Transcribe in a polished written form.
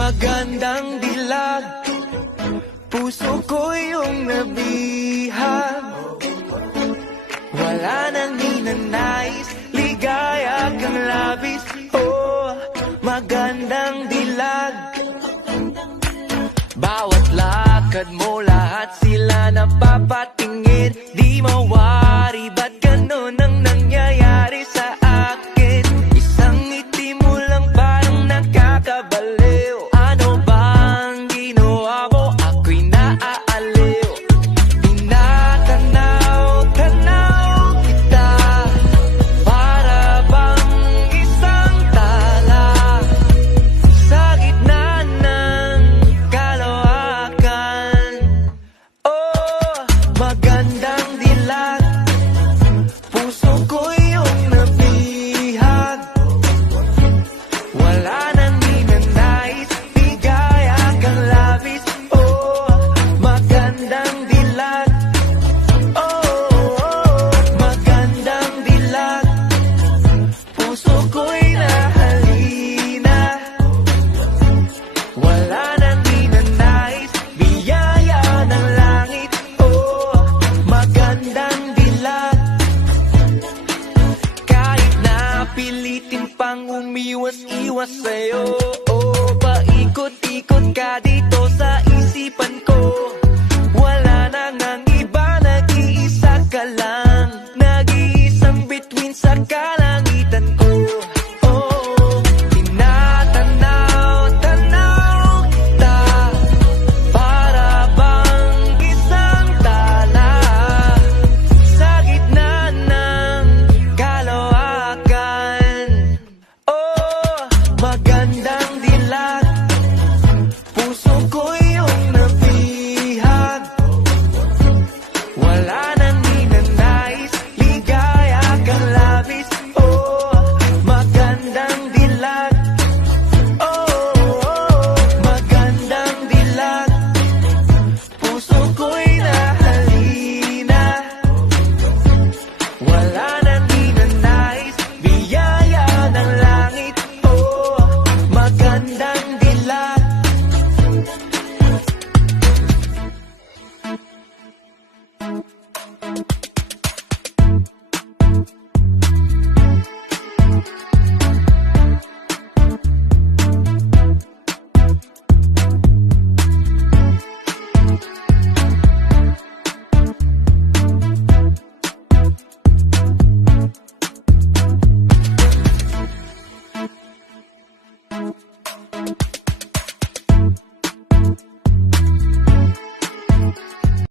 magandang dilag, puso ko yung nabihag. Wala nang ninanais, ligaya kang labis. Oh, magandang dilag. Bawat lakad mo, lahat sila napapatingin. Di mawari, ba't ganun ang nangyayari sa akin? Isang ngiti mo lang parang nakakabaliw.